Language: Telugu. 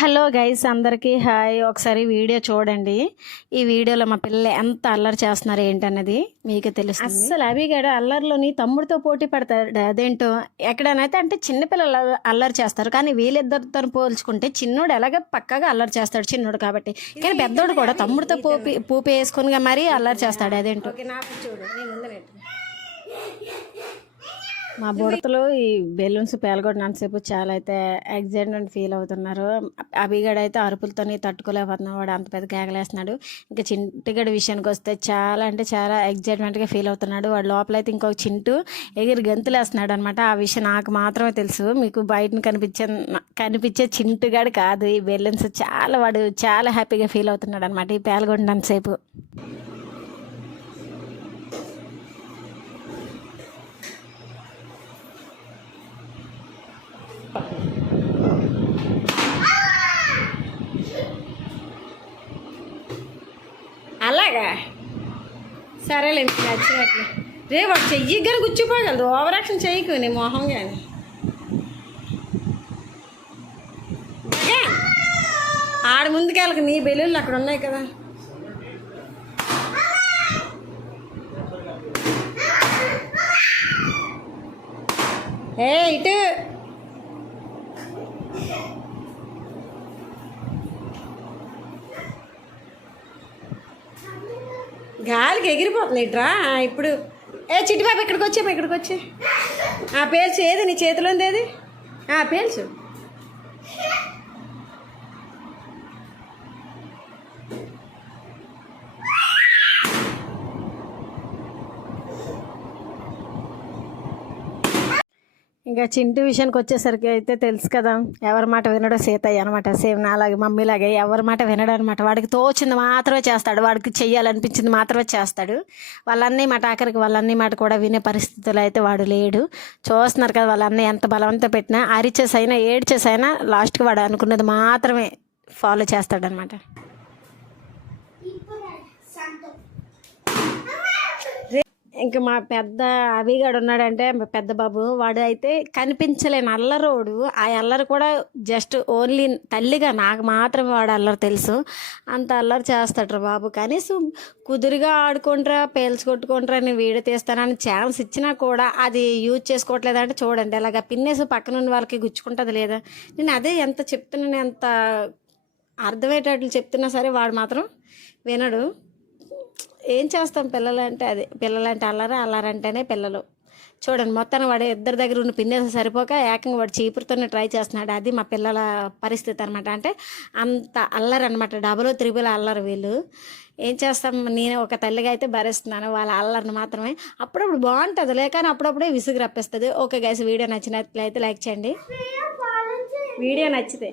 హలో గైస్, అందరికీ హాయ్. ఒకసారి వీడియో చూడండి. ఈ వీడియోలో మా పిల్లలు ఎంత అల్లరి చేస్తున్నారు ఏంటన్నది మీకు తెలుస్తుంది. అస్సలు అభిగాడు అల్లరిలోని తమ్ముడితో పోటీ పడతాడు. అదేంటో ఎక్కడనైతే అంటే చిన్నపిల్లలు అల్లరి చేస్తారు, కానీ వీళ్ళిద్దరితో పోల్చుకుంటే చిన్నోడు ఎలాగ పక్కగా అల్లరి చేస్తాడు, చిన్నోడు కాబట్టి. కానీ పెద్దోడు కూడా తమ్ముడితో పూపి వేసుకుని మరీ అల్లరి చేస్తాడు. అదేంటో చూడు. మా బుడతలు ఈ బెలూన్స్ పేలగొట్టినంతసేపు చాలా అయితే ఎగ్జైట్మెంట్ ఫీల్ అవుతున్నారు. అభిగడ్ అయితే అరుపులతోని తట్టుకోలేకపోతున్నాడు. వాడు అంత పెద్ద కేకలేస్తున్నాడు. ఇంకా చింటిగడి విషయానికి వస్తే చాలా అంటే చాలా ఎగ్జైట్మెంట్గా ఫీల్ అవుతున్నాడు. వాడు లోపలైతే ఇంకొక చింటూ ఎగిరి గంతులేస్తున్నాడు అనమాట. ఆ విషయం నాకు మాత్రమే తెలుసు, మీకు బయటను కనిపించే చింటుగాడు కాదు. ఈ బెలూన్స్ వాడు చాలా హ్యాపీగా ఫీల్ అవుతున్నాడు అనమాట ఈ పేలగొట్టినంతసేపు. అలాగా సరేలే, మీకు నచ్చినట్లు. వాడు చెయ్యి కానీ గుచ్చిపోగలదు. ఓవర్ యాక్షన్ చెయ్యకు నీ మొహం. కానీ ఆడ ముందుకెళ్ళక, నీ బెలూన్లు అక్కడ ఉన్నాయి కదా. ఇటు గాలికి ఎగిరిపోతుంది ఇట్రా. ఇప్పుడు చిట్టిబాబు ఇక్కడికి వచ్చి పేల్చు. ఏది నీ చేతిలో ఉంది? ఏది పేల్చు. ఇంకా చింటూ విషయానికి వచ్చేసరికి అయితే తెలుసు కదా, ఎవరి మాట వినడో సీతయ్య అనమాట. సేమ్ నాలాగే మమ్మీలాగే ఎవరి మాట వినడు అనమాట. వాడికి తోచింది మాత్రమే చేస్తాడు, వాడికి చెయ్యాలనిపించింది మాత్రమే చేస్తాడు. వాళ్ళన్నీ మాట ఆఖరికి వాళ్ళన్నీ మాట కూడా వినే పరిస్థితులు అయితే వాడు లేడు. చూస్తున్నారు కదా, వాళ్ళన్నీ ఎంత బలవంతం పెట్టినా, అరిచేసైనా ఏడ్చేసైనా లాస్ట్కి వాడు అనుకున్నది మాత్రమే ఫాలో చేస్తాడనమాట. ఇంకా మా పెద్ద అభిగాడు ఉన్నాడంటే పెద్ద బాబు, వాడు అయితే కనిపించలేని అల్లరోడు. ఆ అల్లరి కూడా జస్ట్ ఓన్లీ తల్లిగా నాకు మాత్రమే వాడు అల్లరి తెలుసు. అంత అల్లరి చేస్తాడు బాబు. కనీసం కుదురుగా ఆడుకుంటారా, పేల్చుకొట్టుకుంటారా, నేను వీడియో తీస్తానని ఛాన్స్ ఇచ్చినా కూడా అది యూజ్ చేసుకోవట్లేదంటే చూడండి. అలాగా పిన్నేసి పక్కన ఉన్న వాళ్ళకి గుచ్చుకుంటుంది లేదా. నేను అదే ఎంత చెప్తున్నాను, ఎంత అర్థమయ్యేటట్లు చెప్తున్నా సరే వాడు మాత్రం వినడు. ఏం చేస్తాం, పిల్లలంటే అదే, పిల్లలంటే అల్లారంటేనే పిల్లలు. చూడండి, మొత్తాన్ని వాడు ఇద్దరి దగ్గర ఉన్న పిన్నేసి సరిపోక ఏకంగా వాడు చీపురుతోనే ట్రై చేస్తున్నాడు. అది మా పిల్లల పరిస్థితి అనమాట. అంటే అంత అల్లరి అనమాట, డబుల్ త్రిబుల్ అల్లరి వీళ్ళు. ఏం చేస్తాం, నేను ఒక తల్లిగా అయితే భరిస్తున్నాను వాళ్ళ అల్లరిని మాత్రమే. అప్పుడప్పుడు బాగుంటుంది కానీ అప్పుడప్పుడే విసుగు రప్పిస్తుంది. ఓకే గైస్, వీడియో నచ్చినట్లయితే లైక్ చేయండి. వీడియో నచ్చితే